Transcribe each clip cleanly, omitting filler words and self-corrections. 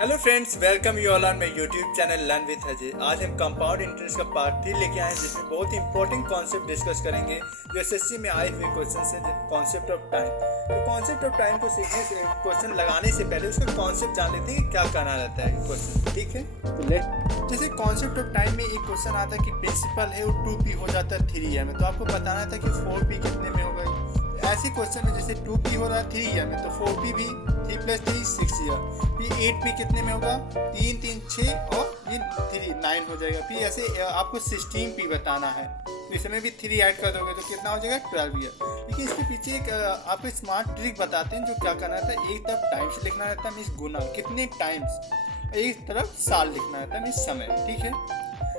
Hello friends, welcome you all on my YouTube channel learn with Ajay. आज हम compound interest का part 3 लेके आए हैं, जिसमें बहुत ही इंपॉर्टेंट कॉन्सेप्ट डिस्कस करेंगे जो एसएससी में आए हुए क्वेश्चन है। Concept of time. तो कॉन्सेप्ट ऑफ टाइम को सीखने से, क्वेश्चन लगाने से पहले उसका कॉन्सेप्ट जान लेते हैं कि क्या कहना रहता है क्वेश्चन। ठीक है, तो लेट जैसे कॉन्सेप्ट ऑफ टाइम में एक क्वेश्चन आता है कि प्रिंसिपल है और 2p हो जाता है 3 में, तो आपको बताना था कि 4p कितने में होगा। ऐसे क्वेश्चन में जैसे 2p हो रहा है 3 में, तो 4p भी 3 + 3 6 फिर 8p कितने में होगा 3 3 6 और ये 3 9 हो जाएगा। फिर ऐसे आपको 16p बताना है, तो इसमें भी 3 ऐड कर दोगे तो कितना हो जाएगा 12 ईयर। लेकिन इसके पीछे एक आपको स्मार्ट ट्रिक बताते हैं जो क्या करना था। एक तरफ टाइम्स लिखना रहता है, मीन्स गुना कितने टाइम्स, एक तरफ साल लिखना रहता है, मीन्स समय। ठीक है,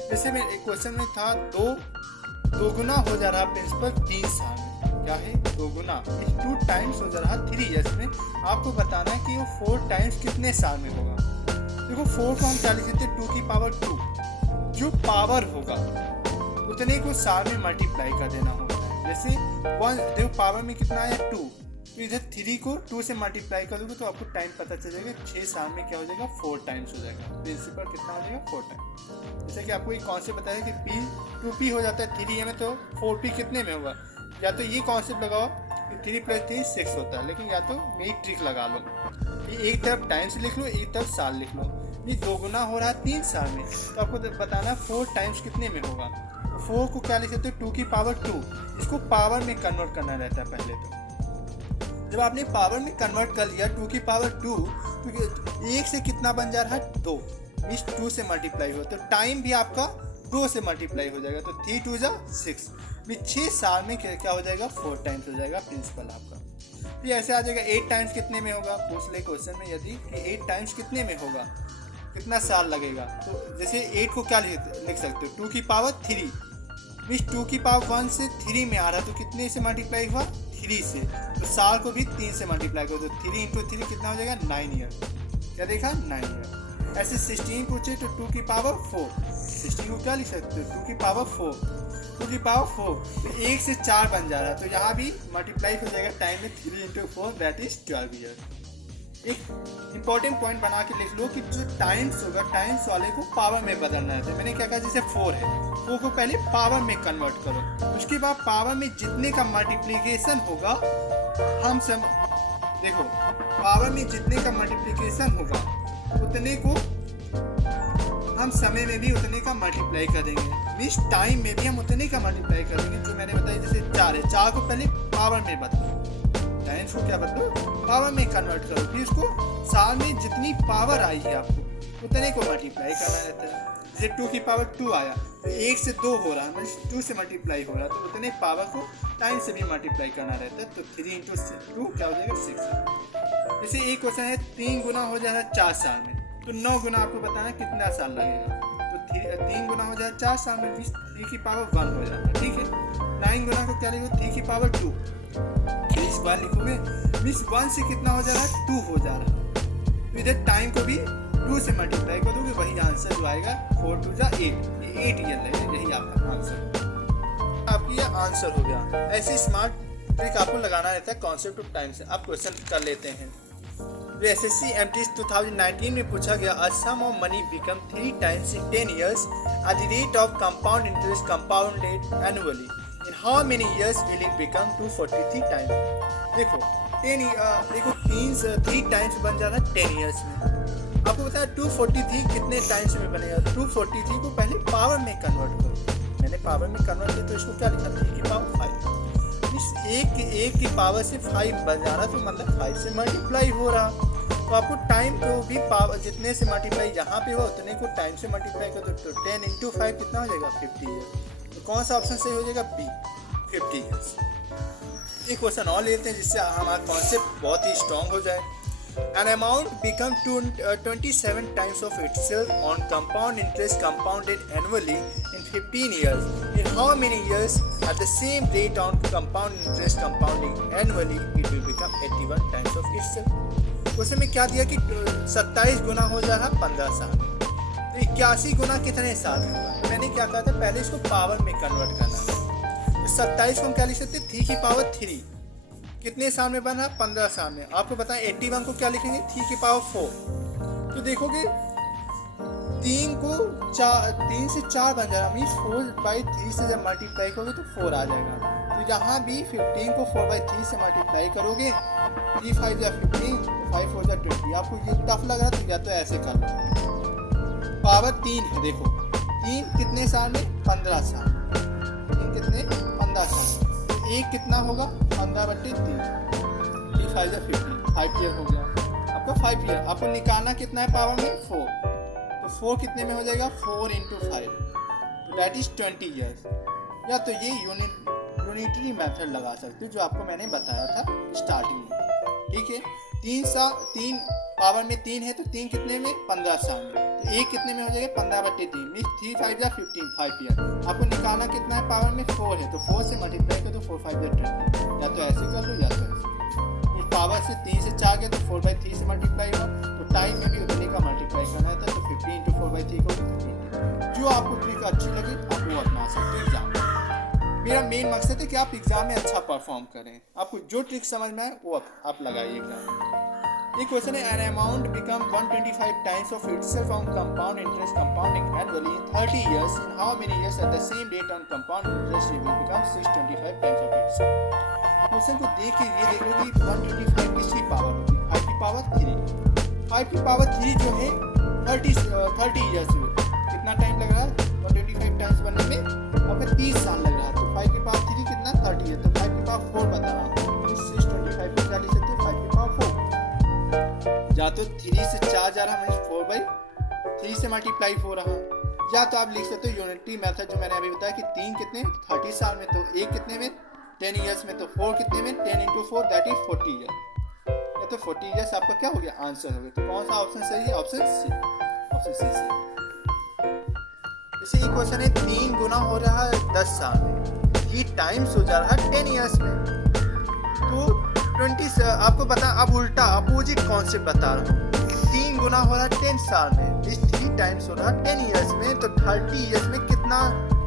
जैसे मैं एक क्वेश्चन में था दो गुना हो जा रहा प्रिंसिपल 3 साल में, क्या है 2 गुना, 2 टाइम्स हो जा रहा 3 ईयर्स में। आपको बताना है कि वो 4 टाइम्स कितने साल में होगा। देखो 4 को हम क्या लिख सकते हैं 2 की पावर 2, जो पावर होगा उतने को साल में मल्टीप्लाई कर देना होता है। जैसे 1 देखो पावर में कितना आया 2, तो इधर 3 को 2 से मल्टीप्लाई कर दोगे तो आपको टाइम पता चल जाएगा 6 साल में क्या हो जाएगा 4 टाइम्स हो जाएगा। प्रिंसिपल कितना हो जाएगा 4 टाइम। जैसे कि आपको एक कॉन्सेप्ट बताया कि p 2p हो जाता है 3 में, तो 4p कितने में होगा। या तो ये कॉन्सेप्ट लगाओ कि 3 + 3 6 होता है, लेकिन या तो मेरी ट्रिक लगा लो कि एक तरफ टाइम्स लिख लो, एक तरफ साल लिख लो। ये 2 गुना हो रहा है 3 साल में, तो आपको बताना 4 टाइम्स कितने में होगा। तो 4 को क्या लिख सकते हो 2 की पावर 2, इसको पावर में कन्वर्ट करना रहता है पहले। तो जब आपने पावर में कन्वर्ट कर लिया 2 की पावर 2, तो 1 से कितना बन जा रहा है 2, इस 2 से मल्टीप्लाई हो, तो टाइम भी आपका 2 से मल्टीप्लाई हो जाएगा, तो 3 2 जा 6, 6 साल में क्या हो जाएगा 4 टाइम्स हो जाएगा प्रिंसिपल आपका। फिर ऐसे आ जाएगा 8 टाइम्स कितने में होगा, पूछ ले क्वेश्चन में यदि कि 8 टाइम्स कितने में होगा, कितना साल लगेगा। तो जैसे 8 को क्या लिख सकते हो 2 की पावर 3, मीन्स 2 की पावर 1 से 3 में आ रहा, तो कितने से मल्टीप्लाई हुआ 3 से, तो साल को भी 3 से मल्टीप्लाई करो, तो 3 × 3 कितना हो जाएगा 9 ईयर। क्या देखा 9 ईयर। ऐसे 16 पूछे तो 2 की पावर 4, 16 को क्या लिख सकते हो 2 की पावर 4, 2 की पावर 4, तो 1 से 4 बन जा रहा है, तो यहाँ भी मल्टीप्लाई हो जाएगा टाइम में 3 × 4 दैट इज 12 ईयर। एक इंपॉर्टेंट पॉइंट बना के लिख लो कि जो टाइम्स होगा टाइम्स वाले को पावर में बदलना है। मैंने क्या कहा, जैसे 4 है 4 को पहले पावर में कन्वर्ट करो, उसके बाद पावर में जितने का मल्टीप्लिकेशन होगा हम सब देखो, पावर में जितने का मल्टीप्लिकेशन होगा उतने को हम समय में भी उतने का मल्टीप्लाई करेंगे, मीन्स टाइम में भी हम उतने का मल्टीप्लाई करेंगे। जो मैंने बताया जैसे 4 है, 4 को पहले पावर में बदलो, टाइम्स को क्या बदलो पावर में कन्वर्ट करो, फिर उसको साल में जितनी पावर आई है आपको उतने को मल्टीप्लाई करना रहता है। जैसे 2 की पावर 2 आया, तो 1 से 2 हो रहा है, मतलब 2 से मल्टीप्लाई हो रहा है, तो उतने पावर को टाइम से भी मल्टीप्लाई करना रहता है, तो 3 × 2 क्या हो जाएगा 6। जैसे एक क्वेश्चन है 3 गुना हो जा रहा है 4 साल में, तो 9 गुना आपको बताना कितना साल लगेगा, तो 3 गुना हो जाए 4 साल में, 3 की पावर 1 हो जाता है। ठीक है, 9 गुना को क्या लिखो 3 की पावर 2, फिर स्क्वायर लिखोगे, मीन्स 1 से कितना हो जा रहा है 2 हो जा रहा है, तो इधर टाइम को भी 2 से मल्टीप्लाई कर दोगे, वही आंसर जो आएगा 4 2 जा 8, ये 8 ईयर लगेगा, यही आपका आंसर। आपकी ये आंसर हो गया। ऐसी स्मार्ट ट्रिक आपको लगाना रहता है कॉन्सेप्ट ऑफ टाइम से। आप क्वेश्चन कर लेते हैं। एसएससी एमटीएस 2019 में पूछा गया, a sum of money become 3 times in 10 years at the rate of compound interest compounded annually. In how many years will it become 243 times? देखो 3 टाइम्स बन जा रहा है 10 ईयर्स में। आपको बताया 243 कितने टाइम्स में बनेगा। 243 को पहले पावर में कन्वर्ट करो, मैंने पावर में कन्वर्ट किया तो इसको क्या लिखा 3 की पावर 5, एक की पावर से 5 बन जा रहा, तो मतलब 5 से मल्टीप्लाई हो रहा, तो आपको टाइम को भी पावर जितने से मल्टीप्लाई यहाँ पे हुआ उतने को टाइम से मल्टीप्लाई कर दो, तो 10 × 5 कितना हो जाएगा 50 ईयर। तो कौन सा ऑप्शन सही हो जाएगा बी 50 ईयर्स। एक क्वेश्चन और लेते हैं जिससे हमारा कॉन्सेप्ट बहुत ही स्ट्रॉन्ग हो जाए। An amount become 27 times of itself on compound interest compounded annually in 15 years. In how many years at the same rate on compound interest compounding annually it will become 81 times of itself? उसमें क्या दिया कि 27 गुना हो जा रहा 15 साल, तो 81 गुना कितने साल में होगा। तो मैंने क्या कहा था पहले इसको पावर में कन्वर्ट करना है। तो 27 को हम क्या लिख सकते हैं 3 की पावर 3, कितने साल में बना 15 साल में। आपको बताएं 81 को क्या लिखेंगे 3 की पावर 4, तो देखोगे 3 से 4 बन जाएगा, मीन्स 4/3 से जब मल्टीप्लाई करोगे तो 4 आ जाएगा। तो यहाँ भी 15 को 4/3 से मल्टीप्लाई करोगे, 3 5 या 15, 5 4 या 20। आपको ये टफ लग रहा है तो या तो ऐसे कर लो। पावर 3 है, देखो 3 कितने साल में, 15 साल, 3 कितने 15 साल, तो 1 कितना होगा 15/3, 3 5 या 15, 5 ईयर हो गया आपका, 5 ईयर। आपको निकालना कितना है पावर में 4, तो 4 कितने में हो जाएगा 4 × 5, दैट इज 20 ईयर्स। या तो ये यूनिटरी मेथड लगा सकते हो जो आपको मैंने बताया था स्टार्टिंग में, ठीक है। 3 पावर में 3 है तो 3 कितने में 15 साल में, तो 1 कितने में हो जाएगा 15/3, मीन्स 3 5 या 15, 5 ईयर। आपको निकालना कितना है पावर में 4 है, तो 4 से मल्टीप्लाई करो तो 4 5 या 20, या तो ऐसे कर लो या तो ऐसे। पावर से 3 से 4 गया तो 4/3 से मल्टीप्लाई हुआ, तो टाइम में भी उतने का मल्टीप्लाई करना था, तो 15 × 4/3 को 20। जो आपको ट्रिक अच्छी लगे आप वो अपना सकते हो एग्जाम में। मेरा मेन मकसद है कि आप एग्जाम में अच्छा परफॉर्म करें। आपको जो ट्रिक समझ में आए वो आप लगाइए एग्जाम में। एक क्वेश्चन है, an amount become 125 times of itself on compound interest compounding annually in 30 years, in how many years at the same date on compound interest it will become 625 times of itself। Question को देख के ये देख लो कि 125 किसकी power होगी, 5 की power 3। 5 की पावर 3 जो है 30 ईयर्स में कितना टाइम लग रहा है, 125 टाइम्स बनने में आपका 30 साल लग रहा है। तो 5 की पावर 3 कितना 30 है, तो 5 की पावर 4 बता रहा हूँ, 625 को क्या लिख सकते हो 5 की पावर 4, या तो 3 से 4 जा रहा है 4/3 से मल्टीप्लाई हो रहा, या तो आप लिख सकते हो यूनिटरी मेथड जो मैंने अभी बताया कि 3 कितने 30 साल में, तो 1 कितने में 10 ईयर्स में, तो 4 कितने में 10 × 4 दैट इज 40 ईयर। या तो 40 ईयर्स आपका क्या हो गया आंसर हो गया। तो कौन सा ऑप्शन सही है, ऑप्शन सी सही। जैसे ये क्वेश्चन है 3 गुना हो रहा है 10 साल में, 3 टाइम्स हो जा रहा है 10 ईयर्स में, तो 20 आपको बता, अब उल्टा अपोजिट कॉन्सेप्ट बता रहा हूँ। 3 गुना हो रहा है 10 साल में, इस 3 टाइम्स हो रहा है 10 ईयर्स में, तो 30 ईयर्स में कितना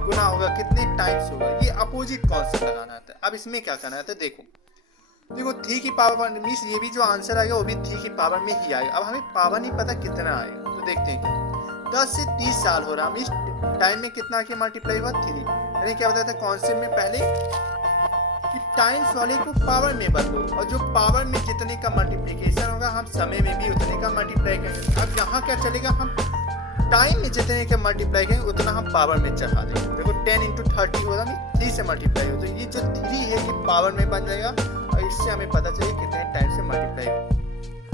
गुना होगा, कितने टाइम्स होगा, ये अपोजिट कॉन्सेप्ट लगाना था। अब इसमें क्या करना है, देखो 3 की पावर मीन्स ये भी जो आंसर आएगा वो भी 3 की पावर में ही आएगा। अब हमें पावर नहीं पता कितना आएगा, तो देखते हैं क्या। 10 से 30 साल हो रहा है, मीन्स टाइम में कितना के मल्टीप्लाई हुआ 3। मैंने क्या बताया था कॉन्सेप्ट में पहले कि टाइम्स वाले को पावर में बदलो, और जो पावर में जितने का मल्टीप्लिकेशन होगा हम समय में भी उतने का मल्टीप्लाई करेंगे। अब यहाँ क्या चलेगा, हम टाइम में जितने का मल्टीप्लाई करेंगे उतना हम पावर में चढ़ा देंगे। देखो 10 × 30 होगा, 3 से मल्टीप्लाई हो, तो ये जो 3 है ये पावर में बन जाएगा, और इससे हमें पता चले कितने टाइम से मल्टीप्लाई हो।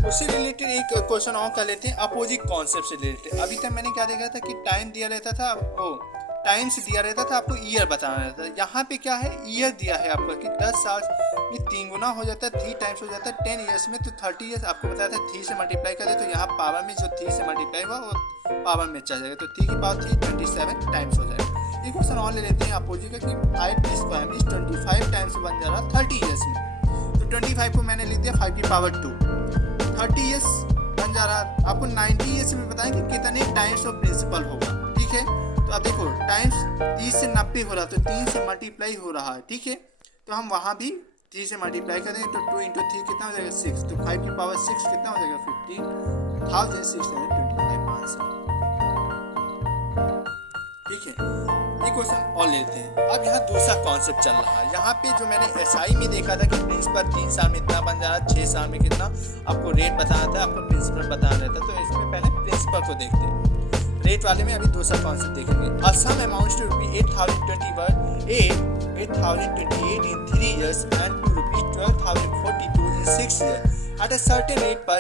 उससे रिलेटेड एक क्वेश्चन और कर लेते हैं, अपोजिट कॉन्सेप्ट से रिलेटेड। अभी तक मैंने क्या देखा था कि टाइम दिया रहता था, वो टाइम्स दिया रहता था, आपको ईयर बताना रहता था। यहाँ पे क्या है, ईयर दिया है आपका कि 10 साल में 3 गुना हो जाता है, 3 टाइम्स हो जाता है 10 ईयर्स में, तो 30 ईयर्स आपको बताया था 3 से मल्टीप्लाई करें, तो यहाँ पावर में जो 3 से मल्टीप्लाई हुआ वो पावर में चल जाएगा, तो 3 की पावर 3 27 टाइम्स हो जाएगा। एक क्वेश्चन और ले लेते हैं अपोजिट का कि 5 की 25 टाइम्स बन जा रहा 30 ईयर्स में, तो 25 को मैंने लिख दिया 5 की पावर 2, 30 ईयर्स बन जा रहा है। आपको 90 ईयर्स में बताएं कि कितने टाइम्स ऑफ प्रिंसिपल होगा, ठीक है। तो अब देखो टाइम्स 30 से 90 हो रहा, तो 3 से मल्टीप्लाई हो रहा है, ठीक है। तो हम वहाँ भी 3 से मल्टीप्लाई करेंगे, तो 2 × 3 कितना हो जाएगा 6, तो 5 की पावर 6 कितना हो जाएगा 15,625 आंसर, ठीक है। ये क्वेश्चन और लेते हैं। अब यहाँ दूसरा कॉन्सेप्ट चल रहा है, यहाँ पे जो मैंने एसआई में देखा था कि प्रिंसिपल 3 साल में इतना बन जा रहा है, 6 साल में कितना, आपको रेट बताना था, आपको प्रिंसिपल बताना रहता, तो इसमें पहले प्रिंसिपल को देखते हैं। रेट वाले में अभी दूसरा कॉन्सेप्ट देखेंगे। A sum amounts to rupees 8,028 in 3 years and to rupees 12,042 in 6 years at a certain rate %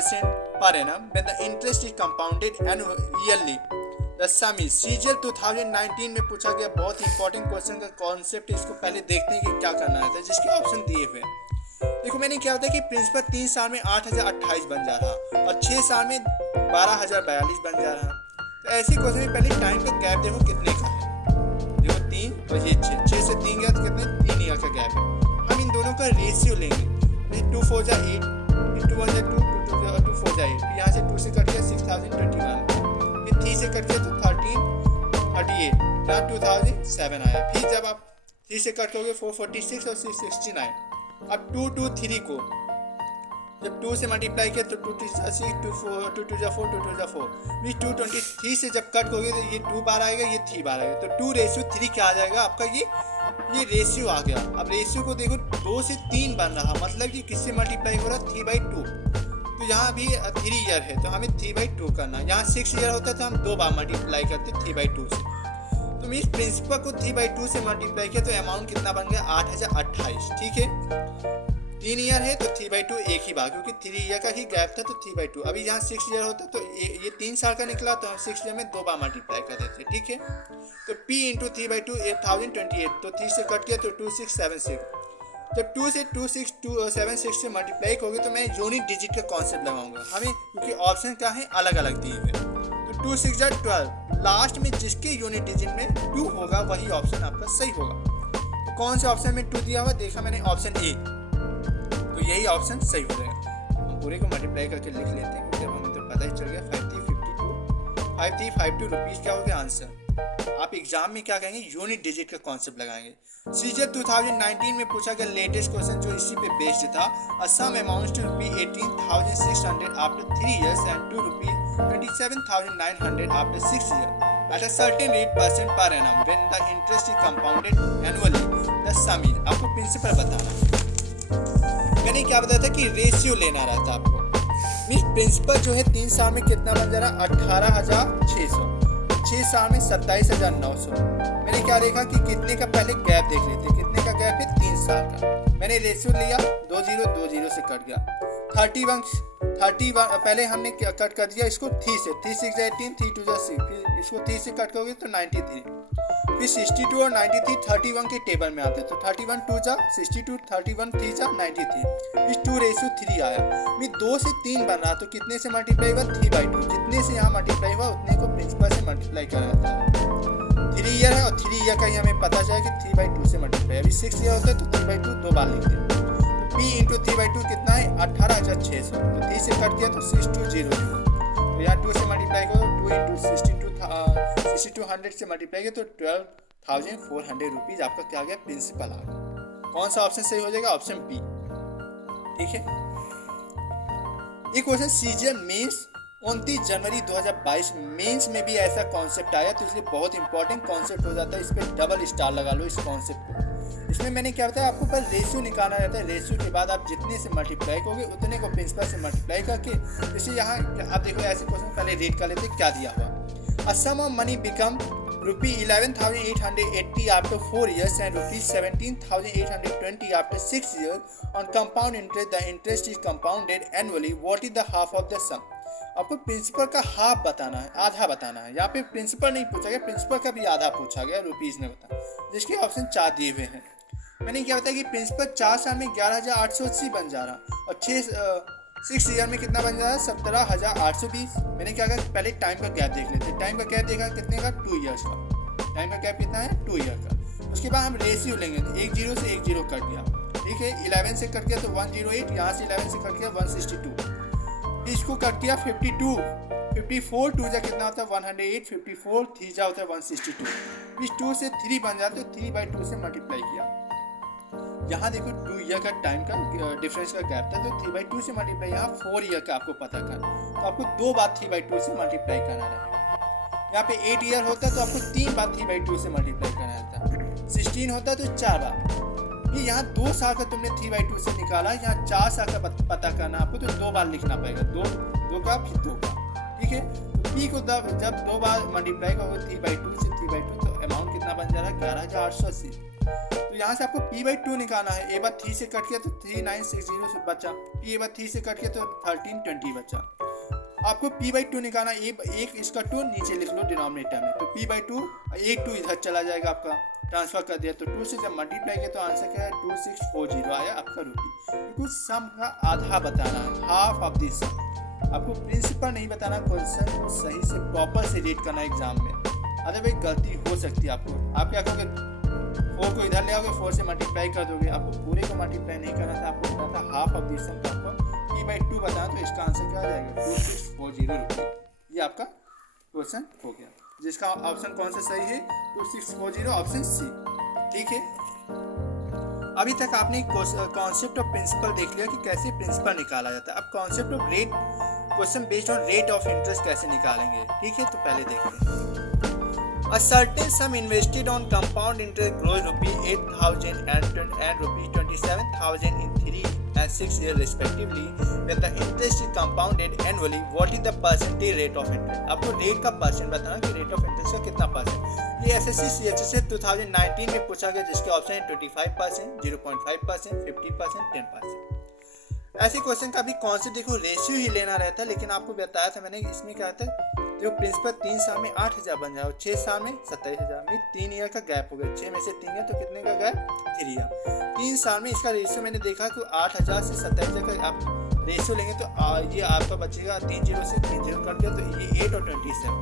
per annum when the interest is compounded yearly. The sum is CGL 2019 में पूछा गया बहुत इंपॉर्टेंट क्वेश्चन का concept. इसको पहले देखते हैं कि क्या करना है, जिसके ऑप्शन दिए हुए। देखो मैंने क्या होता है कि प्रिंसिपल 3 साल में 8,028 बन जा रहा और 6 साल में 12,042 बन जा रहा। तो ऐसे क्वेश्चन में पहले टाइम का गैप देखो कितने का है। देखो 3 और ये 6 से 3 गया तो कितने 3 ईयर का गैप है। हम इन दोनों का रेशियो लेंगे, 2 4 जा 8, 2 1 जा 2, 2 4 जा 8, यहाँ से 2 से कट गया 6,021, फिर 3 से कट गया तो 38, यहाँ 2007 आया। फिर जब आप 3 से कट करोगे 446 और 669। अब 2 2 3 को जब 2 से मल्टीप्लाई किया तो 2 3 6 2 4 2 2 4 2 2 4 भी 223 से जब कट होगी तो ये 2 बार आएगा, ये 3 बार आएगा, तो 2:3 क्या आ जाएगा आपका, ये रेशियो आ गया। अब रेशियो को देखो 2 से 3 बन रहा, मतलब कि किससे मल्टीप्लाई हो रहा, 3/2। तो यहाँ भी 3 ईयर है तो हमें 3/2 करना। यहाँ 6 ईयर होता है तो हम 2 बार मल्टीप्लाई करते 3/2 से। तो मीन्स प्रिंसिपल को 3/2 से मल्टीप्लाई किया तो अमाउंट कितना बन गया, 8028। ठीक है, 3 ईयर है तो 3/2 एक ही बार, क्योंकि 3 ईयर का ही गैप था तो 3/2। अभी यहाँ 6 ईयर होता तो ये 3 साल का निकला तो हम 6 ईयर में 2 बार मल्टीप्लाई कर देते। ठीक है, तो P इंटू 3/2 8028, तो 3 से कट किया तो 2676। जब 2 से 2676 से मल्टीप्लाई होगी तो मैं यूनिट डिजिट का कॉन्सेप्ट लगाऊंगा हमें, क्योंकि ऑप्शन क्या है, अलग अलग दिए हुए। तो 2 6 12, लास्ट में जिसके यूनिट डिजिट में 2 होगा वही ऑप्शन आपका सही होगा। तो कौन से ऑप्शन में 2 दिया हुआ, देखा मैंने ऑप्शन ए, तो यही ऑप्शन सही हो जाएगा। हम पूरे को मल्टीप्लाई करके लिख लेते हैं, क्योंकि हमें तो पता ही चल गया 5352 रुपीज़ क्या हो गया आंसर। आप एग्जाम में क्या कहेंगे, यूनिट डिजिट का कॉन्सेप्ट लगाएंगे। सीजीएल 2019 में पूछा गया लेटेस्ट क्वेश्चन जो इसी पे बेस्ड था, a sum amounts to ₹18,600 after 3 years and to ₹27,900 after 6 years at a certain rate % per annum when the interest is compounded annually, the sum is। आपको प्रिंसिपल बताना, मैंने क्या बताया था कि रेशियो लेना रहता आपको। मीन्स प्रिंसिपल जो है 3 साल में कितना बन जा रहा, 18,600, 6 साल में 27,900। मैंने क्या देखा कि कितने का पहले गैप देख लेते, कितने का गैप है, 3 साल का। मैंने रेशियो लिया 20 से कट गया 31 पहले हमने कट कर दिया इसको 3 से, 3 6 18, 3 2 6, फिर इसको 3 से कट करोगे तो 93, फिर 62 और 93 31 के टेबल में आते हैं, तो 31 2 जा 62, 31 3 जा 93, इस 2:3 आया। मैं 2 से 3 बन रहा तो कितने से मल्टीप्लाई हुआ, 3/2। जितने से यहाँ मल्टीप्लाई हुआ उतने को प्रिंसिपल से मल्टीप्लाई करा जाता है। 3 ईयर है और 3 ईयर का ही हमें पता चला कि 3/2 से मल्टीप्लाई। अभी 6 ईयर होता है तो 3/2 2 बार लिखते हैं। तो P इंटू 3/2 कितना है, 18,600, तो 3 से कट किया तो 6200, तो यहाँ 2 से मल्टीप्लाई करो, 2 इंटू 6200 से मल्टीप्लाई किया तो 12,400 रुपीज़ आपका क्या आ गया, प्रिंसिपल आ गया। कौन सा ऑप्शन सही हो जाएगा, ऑप्शन बी। ठीक है, ये क्वेश्चन सीजीएल मेंस 29 जनवरी 2022 मेंस में भी ऐसा कॉन्सेप्ट आया, तो इसलिए बहुत इंपॉर्टेंट कॉन्सेप्ट हो जाता है। इस पर डबल स्टार लगा लो इस कॉन्सेप्ट को। इसमें मैंने क्या बताया, आपको बस रेशियो निकालना रहता है। रेशियो के बाद आप जितने से मल्टीप्लाई करोगे उतने को प्रिंसिपल से मल्टीप्लाई करके, जैसे यहाँ आप देखो ऐसे क्वेश्चन पहले रीड कर लेते क्या दिया हुआ। A sum of money become ₹11,880 after 4 years and ₹17,820 after 6 years on compound interest. The interest is compounded annually. What is the half of the sum? आपको प्रिंसिपल का हाफ बताना है, आधा बताना है। यहाँ पे प्रिंसिपल नहीं पूछा गया, प्रिंसिपल का भी आधा पूछा गया रुपीज़ में बता, जिसके ऑप्शन 4 दिए हुए हैं। मैंने क्या बताया कि प्रिंसिपल 4 साल में 11,880 बन जा रहा और 6 ईयर में कितना बन जा रहा है, 17,820। मैंने क्या कहा, पहले टाइम का गैप देख लेते। टाइम का गैप देखा कितने का, 2 ईयर्स का। टाइम का गैप कितना है, 2 ईयर का। उसके बाद हम रेशियो लेंगे, 1 0 से 1 0 कट गया। ठीक है, 11 से कट गया तो 108, यहाँ से 11 से कट गया 162, इसको कट किया 52, 54 2 जा कितना होता है 108, 54 3 जा होता है 162। इस 2 से 3 बन जाते तो 3/2 से मल्टीप्लाई किया। यहाँ देखो 2 ईयर का टाइम का डिफरेंस का गैप था, तो 3/2 से मल्टीप्लाई। यहाँ 4 ईयर का आपको पता करना, तो आपको 2 बार 3/2 से मल्टीप्लाई करना रहेगा। यहाँ पे 8 ईयर होता है तो आपको 3 बार 3/2 से मल्टीप्लाई करना रहता। 16 होता है तो 4 बार। ये यहाँ 2 साल का तुमने 3/2 से निकाला, यहाँ 4 साल का पता करना आपको, तो 2 बार लिखना पड़ेगा, 2 का फिर 2 का। ठीक है, तो P को जब 2 बार मल्टीप्लाई करोगे 3/2 से 3/2 तो अमाउंट कितना बन जा रहा है, 11,880। तो यहाँ से आपको P/2 निकालना है। एक बार 3 से कट किया तो 3960 से बचा, एक बार 3 से कट किया तो 1320 बचा। आपको P/2 निकालना, एक इसका 2 नीचे लिख लो डिनोमिनेटर में, तो P/2 एक 2 इधर चला जाएगा, आपका ट्रांसफर कर दिया, तो 2 से जब मल्टीप्लाई किया तो आंसर क्या है, 2640 आया आपका रुपी। क्योंकि सम का आधा बताना है, हाफ ऑफ दिस सम। आपको प्रिंसिपल नहीं बताना, क्वेश्चन को सही से प्रॉपर से रीड करना एग्जाम में, अदरवाइज गलती हो सकती है आपको। आप क्या करोगे, 4 को इधर ले आओगे, 4 से मल्टीप्लाई कर दोगे। आपको पूरे को मल्टीप्लाई नहीं करना था, आपको बताना था हाफ ऑफ दिस सम का आपको P/2 बताना, तो इसका आंसर क्या आ जाएगा, 2640 रुपये। ये आपका क्वेश्चन हो गया, जिसका ऑप्शन कौन सा सही है, 2640 ऑप्शन सी। ठीक है, अभी तक आपने कॉन्सेप्ट ऑफ प्रिंसिपल देख लिया कि कैसे प्रिंसिपल निकाला जाता है। अब concept of rate, question based on rate of interest कैसे निकालेंगे, ठीक है, तो पहले देखते हैं। A certain sum invested on compound interest grows ₹8,000 and ₹27,000 in 3 and 6 years respectively. When the interest is compounded annually, what is the percentage rate of interest? आपको rate का परसेंट बताना कि रेट ऑफ इंटरेस्ट का कितना percent. ये SSC CHS से 2019 में पूछा गया, जिसके ऑप्शन है 25%, 0.5%, 50%, 10%। ऐसे क्वेश्चन का भी कॉन्सेप्ट देखो रेशियो ही लेना रहता है, लेकिन आपको बताया था मैंने इसमें क्या था, जो प्रिंसिपल 3 साल में 8,000 बन जाए और 6 साल में 27,000 में 3 ईयर का गैप हो गया। 6 में से 3 ईयर तो कितने का गैप, 3 ईयर। 3 साल में इसका रेशियो मैंने देखा कि 8,000 से 27,000 का आप रेशियो लेंगे तो ये आपका बचेगा 3 0 से 3 0 कट गया, तो ये 8 और 27।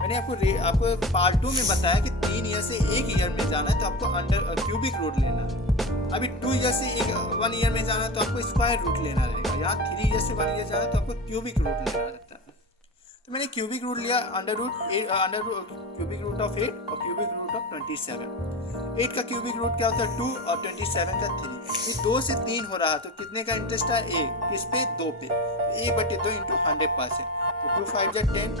मैंने आपको पार्ट 2 में बताया कि 3 ईयर से 1 ईयर में जाना है तो आपको अंडर क्यूबिक रूट लेना है। अभी 2 ईयर से 1 ईयर में जाना है तो आपको स्क्वायर रूट लेना रहेगा। यहाँ 3 ईयर से 1 ईयर जाना है तो आपको क्यूबिक रूट लेना रहता है। तो मैंने क्यूबिक रूट लिया, क्यूबिक रूट ऑफ 8 और क्यूबिक रूट ऑफ 27। 8 का क्यूबिक रूट क्या होता है 2 और 27 का 3। ये 2 से 3 हो रहा तो कितने का इंटरेस्ट है, ए किस पे, 2 पे। 1/2 इंटू 100%, तो 2 5 जा 10,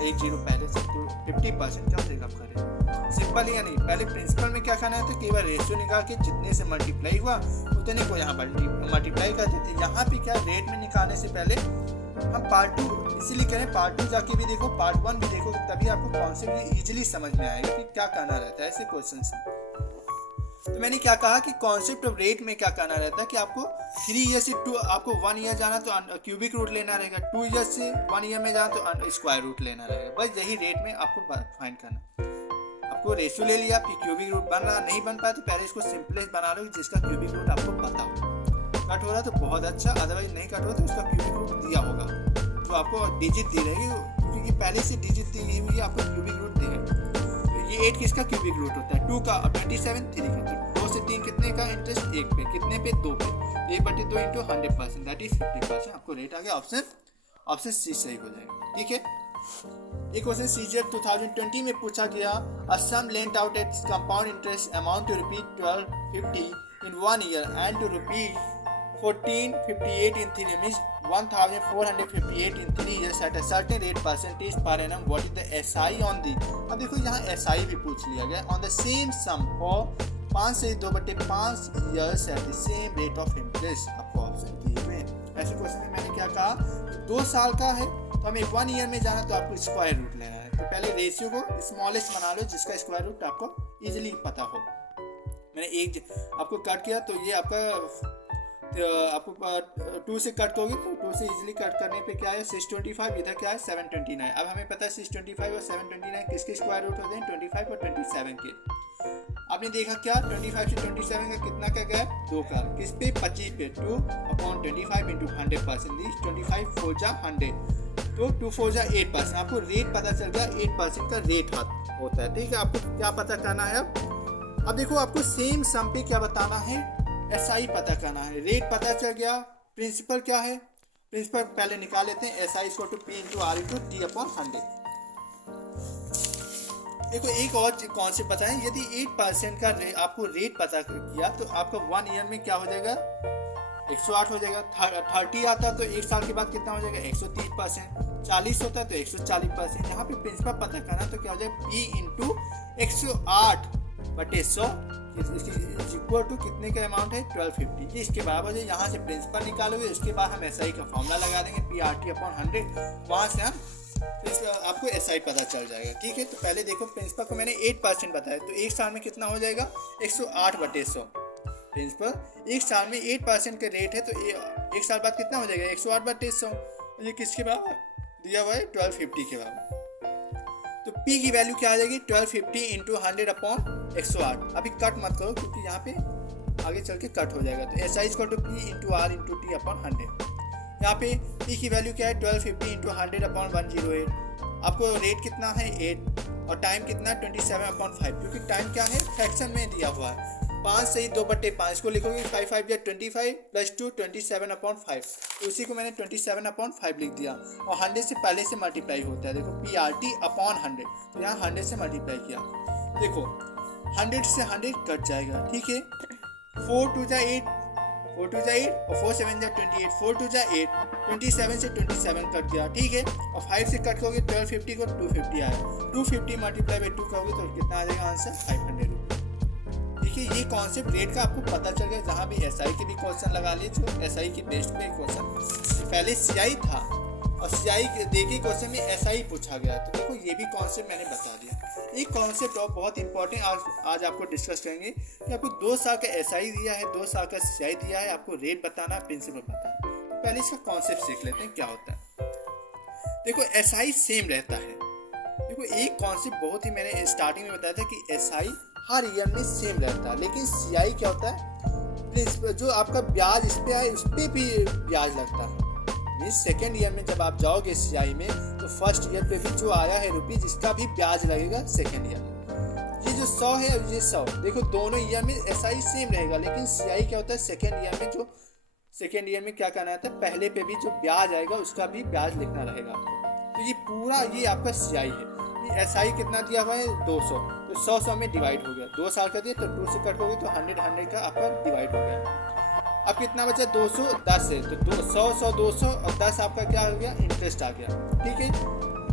1 0 पहले से, तो 50% क्या देगा आपका रेट। सिंपल ही या नहीं, पहले प्रिंसिपल में क्या करना है, तो केवल रेशियो निकाल के जितने से मल्टीप्लाई हुआ उतने को यहाँ मल्टीप्लाई कर देते। यहाँ पे क्या रेट में निकालने से पहले हम पार्ट 2 इसीलिए करें, पार्ट 2 जाके भी देखो, पार्ट 1 भी देखो, तभी आपको कॉन्सेप्ट इजीली समझ में आएगा कि क्या करना रहता है ऐसे क्वेश्चन से। तो मैंने क्या कहा कि कॉन्सेप्ट ऑफ रेट में क्या करना रहता है कि आपको 3 ईयर से 2 आपको 1 ईयर जाना तो क्यूबिक रूट लेना रहेगा, 2 ईयर से 1 ईयर में जाना तो स्क्वायर रूट लेना रहेगा। बस यही रेट में आपको फाइंड करना। आपको रेशियो ले लिया, फिर क्यूबिक रूट बन रहा नहीं बन पाया तो पहले इसको सिंपलेस्ट बना लो जिसका क्यूबिक रूट आपको पता हो। कट हो रहा तो बहुत अच्छा, अदरवाइज नहीं कट हो तो उसका क्यूबिक रूट दिया होगा तो आपको डिजिट दी रहेगी, क्योंकि पहले से डिजिट दी हुई है आपको क्यूबिक रूट देगा। तो ये 8 किसका क्यूबिक रूट होता है, 2 का, और 27 3 का। तो 2 से 3 कितने का इंटरेस्ट, 1 पे, कितने पे, 2 पे। 1/2 इंटू 100%, दैट इज 50%। आपको रेट आ गया ऑप्शन सी सही हो जाएगा, ठीक है। एक क्वेश्चन सीजीएल 2020 में पूछा गया, a sum lent out at compound interest amount to ₹1250 in 1 year and to ₹1458 in 3 years, means 1,458 in 3 years at a certain rate percentage per annum. What is the SI on the? अब देखो यहाँ SI भी पूछ लिया गया on the same sum for 5 से 2/5 years at the same rate of interest। आपको option दिए हुए ऐसे क्वेश्चन में मैंने क्या कहा, 2 साल का है तो हमें 1 ईयर में जाना तो आपको स्क्वायर रूट लेना है। तो पहले रेशियो को स्मॉलेस्ट बना लो जिसका स्क्वायर रूट आपको इजीली पता हो। मैंने एक आपको कट किया तो ये आपका आपको 2 से कट करोगे तो 2 से इजीली कट करने पे क्या है 625, इधर क्या है 729। अब हमें पता है 625 और 729 किसके स्क्वायर रूट होते हैं, 25 और 27 के। आपने देखा क्या 25 से 27 का कितना का गैप, 2 का, किस पे, 25 पे, 2/25 इंटू 100%, 25 4 जा 100, तो 2 4 जा 8%। आपको रेट पता चल गया, 8% का रेट होता है, ठीक है। आपको क्या पता करना है अब देखो आपको सेम सम पे क्या बताना है, एसआई पता करना है। रेट पता चल गया, प्रिंसिपल क्या है, प्रिंसिपल पहले निकाल लेते हैं, SI equal to P into R into T upon 100। देखो एक और कॉन्सेप्ट बताएं, यदि 8% का आपको रेट पता किया तो आपका 1 ईयर में क्या हो जाएगा, 108 हो जाएगा। 30 आता तो 1 साल के बाद कितना हो जाएगा, 130%। 40 होता तो 140%। यहाँ पे प्रिंसिपल पता करना तो क्या हो जाएगा, पी इंटू 108/100 इक्वल टू कितने का अमाउंट है, 1250। ये इसके बराबर है। यहाँ से प्रिंसिपल निकालोगे, उसके बाद हम एसआई का फॉर्मूला लगा देंगे, PRT/100। वहाँ से हम आपको एसआई पता चल जाएगा, ठीक है। तो पहले देखो प्रिंसिपल को मैंने 8% बताया तो 1 साल में कितना हो जाएगा, 108/100। प्रिंसिपल 1 साल में 8% का रेट है तो 1 साल बाद कितना हो जाएगा, 108/100। ये किसके बराबर दिया हुआ है, 1250 के बराबर। तो P की वैल्यू क्या आ जाएगी, 1250 इंटू 100/108। अभी कट मत करो क्योंकि यहाँ पे आगे चल के कट हो जाएगा। तो SI equal to P into R into T upon 100। यहाँ पे P की वैल्यू क्या है, 1250 इंटू 100/108। आपको रेट कितना है, 8, और टाइम कितना, 27/5, क्योंकि टाइम क्या है, फ्रैक्शन में दिया हुआ है। 5 से ही 2/5 को लिखोगे, 5 5 या 25 प्लस 2 27/5। तो उसी को मैंने 27/5 लिख दिया, और 100 से पहले से मल्टीप्लाई होता है। देखो PRT/100, तो यहाँ 100 से मल्टीप्लाई किया। देखो 100 से 100 कट जाएगा, ठीक है। 4 2 जा 8, 4 2 जा 8 और 4 7 जा 28, 4 2 जा 8, 27 से 27 कट गया, ठीक है। और 5 से कट करोगे 1250 को 250 आया, 250 मल्टीप्लाई बाई 2 करोगे तो कितना आ जाएगा आंसर 500 रुपये। देखिए ये कॉन्सेप्ट रेट का आपको पता चल गया। जहाँ भी एसआई के भी क्वेश्चन लगा लिए, जो एसआई की बेस्ट पे क्वेश्चन पहले सीआई था और सीआई देखिए क्वेश्चन में एसआई पूछा गया, तो देखो ये भी कॉन्सेप्ट मैंने बता दिया। एक कॉन्सेप्ट और बहुत इंपॉर्टेंट आज आपको डिस्कस करेंगे कि आपको 2 साल का एसआई दिया है, 2 साल का सीआई दिया है, आपको रेट बताना है, प्रिंसिपल बताना है। तो पहले इसका कॉन्सेप्ट सीख लेते हैं क्या होता है। देखो एसआई सेम रहता है। देखो एक कॉन्सेप्ट बहुत ही मैंने स्टार्टिंग में बताया था कि एसआई हर ईयर में सेम रहता है, लेकिन सीआई क्या होता है, जो आपका ब्याज इस पे आए उस पे भी ब्याज लगता है। सेकेंड ईयर में जब आप जाओगे सीआई में तो फर्स्ट ईयर पे भी जो आया है रुपीज इसका भी ब्याज लगेगा सेकेंड ईयर में। ये जो 100 है और ये 100, देखो दोनों ईयर में एसआई सेम रहेगा, लेकिन सीआई क्या होता है सेकेंड ईयर में, जो सेकेंड ईयर में क्या करना था, पहले पे भी जो ब्याज आएगा उसका भी ब्याज लिखना रहेगा आपको। तो ये पूरा ये आपका सीआई है। एसआई कितना दिया हुआ है 200, तो 100 में डिवाइड हो गया, 2 साल का दिया तो 2 से कट हो गया तो 100 का आपका डिवाइड हो गया। अब कितना बचा 210 है तो 100 200 और 10 आपका क्या हो गया इंटरेस्ट आ गया, ठीक है।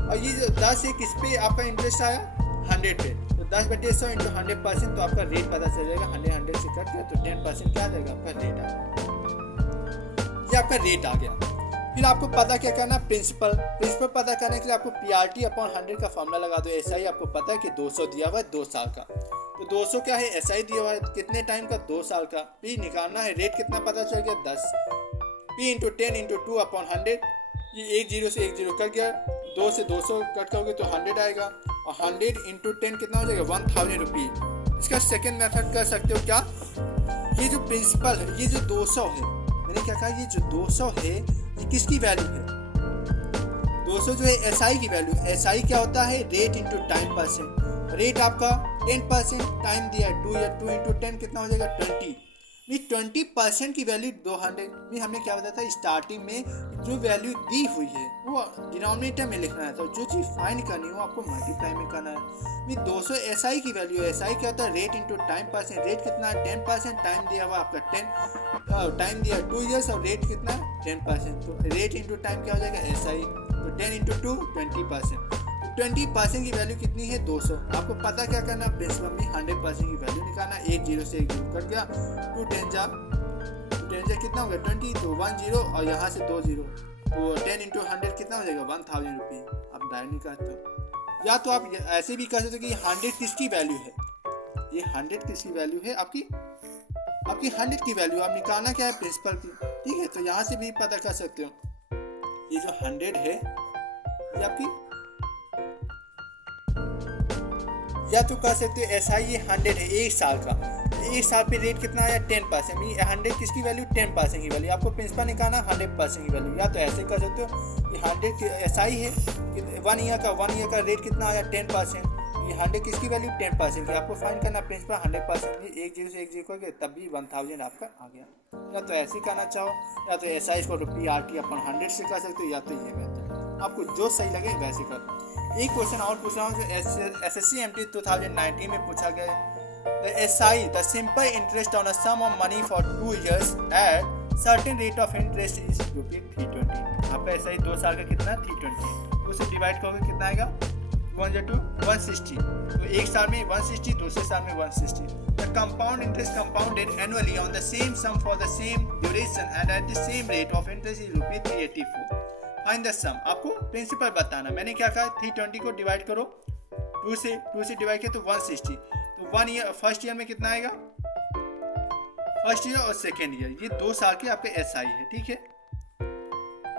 और ये जो 10 है किस पे आपका इंटरेस्ट आया 100 पे, तो 10/100 इंटू 100%, तो आपका रेट पता चल जाएगा। 100 से कट गया तो 10% क्या आ जाएगा आपका रेट आ गया। ये आपका रेट आ गया। फिर आपको पता क्या करना, प्रिंसिपल पता करने के लिए आपको PRT अपॉन 100 का फॉर्मूला लगा दो। एसआई आपको पता है कि 200 दिया हुआ है 2 साल का, तो 200 क्या है एसआई दिया हुआ है कितने टाइम का 2 साल का। पी निकालना है, रेट कितना पता चल गया 10, P इंटू 10 इंटू 2 अपॉन 100, ये 1 0 से 1 0 कट गया, 2 से 200 कट करोगे तो 100 आएगा, और 100 इंटू 10 कितना हो जाएगा 1000 रुपीज। इसका सेकेंड मेथड कर सकते हो क्या, ये जो प्रिंसिपल है ये जो 200 है, मैंने क्या कहा ये जो 200 है ये किसकी वैल्यू है, 200 जो है एसआई की वैल्यू। एसआई क्या होता है rate into time percent, rate आपका 10% टाइम दिया है 2 इंटू 10 कितना हो जाएगा 20, 20% की वैल्यू 200 भी हमने क्या बताया था स्टार्टिंग में, जो वैल्यू दी हुई है वो डिनोमिनेटर में लिखना है, तो जो चीज़ फाइंड करनी है वो आपको मल्टीप्लाई में करना है। 200 एसआई की वैल्यू है, एसआई क्या होता है rate into time percent, rate कितना है 10%, टाइम दिया हुआ आपका 10, टाइम दिया 2 ईयर्स और रेट कितना है 10%, तो रेट इंटू टाइम क्या हो जाएगा एसआई, तो 10 इंटू 2 20%, 20% की वैल्यू कितनी है 200। आपको पता क्या करना प्रिंसिपल में 100% की वैल्यू निकालना, 1 0 से 1 0 कट गया, 2 10 जा कितना हो गया 20, तो 1 0 और यहाँ से 2 0, तो 10 इंटू 100 कितना हो जाएगा 1000 रुपये। आप डायरेक्ट निकालते हो, या तो आप ऐसे भी कर सकते हो कि 100 किसकी वैल्यू है, ये 100 किसकी वैल्यू है आपकी 100 की वैल्यू आप निकालना क्या है प्रिंसिपल की, ठीक है। तो यहाँ से भी पता कर सकते हो, ये जो 100 है ये आपकी, या तो कर सकते हो एसआई ये 100 है 1 साल का, 1 साल पे रेट कितना आया 10%, 100 किसकी वैल्यू 10% की वैल्यू, आपको प्रिंसिपल निकालना 100% की वैल्यू। या तो ऐसे कर सकते हो कि 100 एसआई है 1 ईयर का रेट कितना आया 10%, ये 100 किसकी वैल्यू 10% की, आपको फाइंड करना प्रिंसिपल 100% की, 1 0 से 1 0 करके तब भी 1000 आपका आ गया। या तो ऐसे करना चाहो, या तो एसआई को PRT अपन 100 से कर सकते हो, या तो ये मेथड आपको जो सही लगे वैसे कर। एक क्वेश्चन और पूछ रहा हूँ जो SSC MT 2019 में पूछा गया है, the SI the simple interest on a sum of money for 2 years at certain rate of interest is ₹320। आपका SI 2 साल का कितना 320, उसे डिवाइड करोगे कितना आएगा 160, तो 1 साल में 160, दूसरे साल में 160। The compound interest compounded annually on the same sum for the same duration and at the same rate of interest is ₹384। Find the sum, आपको प्रिंसिपल बताना। मैंने क्या कहा 320 को डिवाइड करो 2 से डिवाइड किया तो 160, तो 1 ईयर फर्स्ट ईयर में कितना आएगा, फर्स्ट ईयर और सेकेंड ईयर ये 2 साल के आपके एसआई है, ठीक है,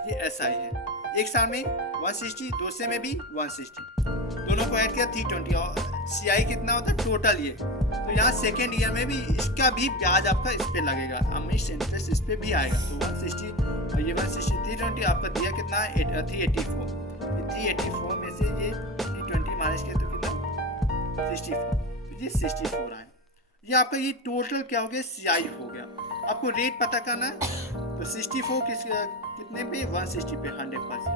ये एसआई है। 1 साल में 160, दूसरे में भी 160, दोनों को ऐड किया 320, और सीआई कितना होता है टोटल ये, तो यहाँ सेकेंड ईयर में भी इसका भी ब्याज आपका इस पे लगेगा, अमिश इंटरेस्ट इस पे भी आएगा, तो 160 और ये 160 320 आपका दिया कितना है 384, 384 में से ये 320 माइनस किया तो कितना 64, तो ये 64 आए। ये आपका ये टोटल क्या हो गया सीआई हो गया। आपको रेट पता करना है, तो 64 कितने पे 160 पे 100%,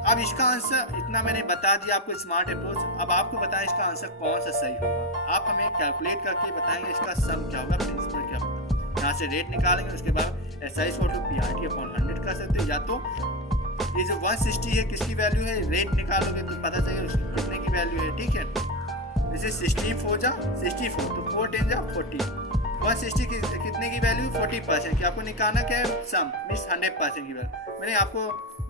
अब इसका आंसर इतना मैंने बता दिया आपको स्मार्ट अप्रोच। अब आपको बताएं इसका आंसर कौन सा सही होगा। आप हमें कैलकुलेट करके बताएंगे इसका सम क्या होगा, प्रिंसिपल क्या होगा। यहाँ से रेट निकालेंगे, उसके बाद SI = PRT अपॉन 100 कर सकते हो, या तो ये जो 160 है किसकी वैल्यू है, रेट निकालोगे तो पता चलेगा उसकी कितने की वैल्यू है। ठीक है, जैसे 64 जा 64 तो 4 10 जा 40, 160 की कितने की वैल्यू 40% की, आपको निकालना क्या है सम मीन्स 100% की वैल्यू। मैंने आपको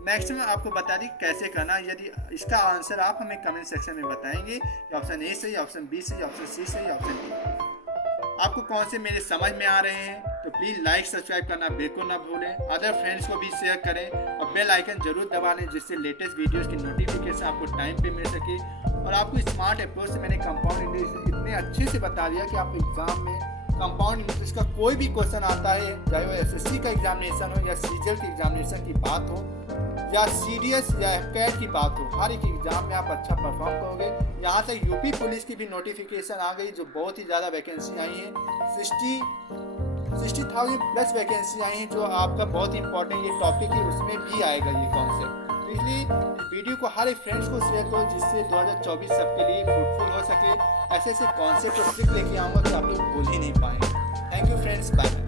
मैक्सिमम आपको बता दी कैसे करना। यदि इसका आंसर आप हमें कमेंट सेक्शन में बताएंगे कि ऑप्शन ए सही, ऑप्शन बी सही, ऑप्शन सी सही, ऑप्शन डी आपको कौन से मेरे समझ में आ रहे हैं, तो प्लीज़ लाइक सब्सक्राइब करना बिल्कुल ना भूलें। अदर फ्रेंड्स को भी शेयर करें और बेल आइकन जरूर दबा लें, जिससे लेटेस्ट वीडियोस की नोटिफिकेशन आपको टाइम पे मिल सके। और आपको स्मार्ट अप्रोच से मैंने कंपाउंड इंटरेस्ट इतने अच्छे से बता दिया कि आप एग्जाम में कंपाउंड इंटरेस्ट का कोई भी क्वेश्चन आता है, चाहे वो SSC का एग्जामिनेशन हो या CGL की एग्जामिनेशन की बात हो या CDS या कैट की बात हो, हर एक एग्जाम में आप अच्छा परफॉर्म करोगे। यहाँ तक यूपी पुलिस की भी नोटिफिकेशन आ गई, जो बहुत ही ज़्यादा वैकेंसी आई हैं, 60,000 प्लस वैकेंसी आई हैं, जो आपका बहुत इंपॉर्टेंट ये टॉपिक है, उसमें भी आएगा ये कॉन्सेप्ट। तो इसलिए इस वीडियो को हर एक फ्रेंड्स को शेयर करो, जिससे 2024 सबके लिए फ्रूटफुल हो सके। ऐसे ऐसे कॉन्सेप्ट और ट्रिक लेके आऊँगा कि आप लोग भूल ही नहीं पाएंगे। Thank you friends, bye.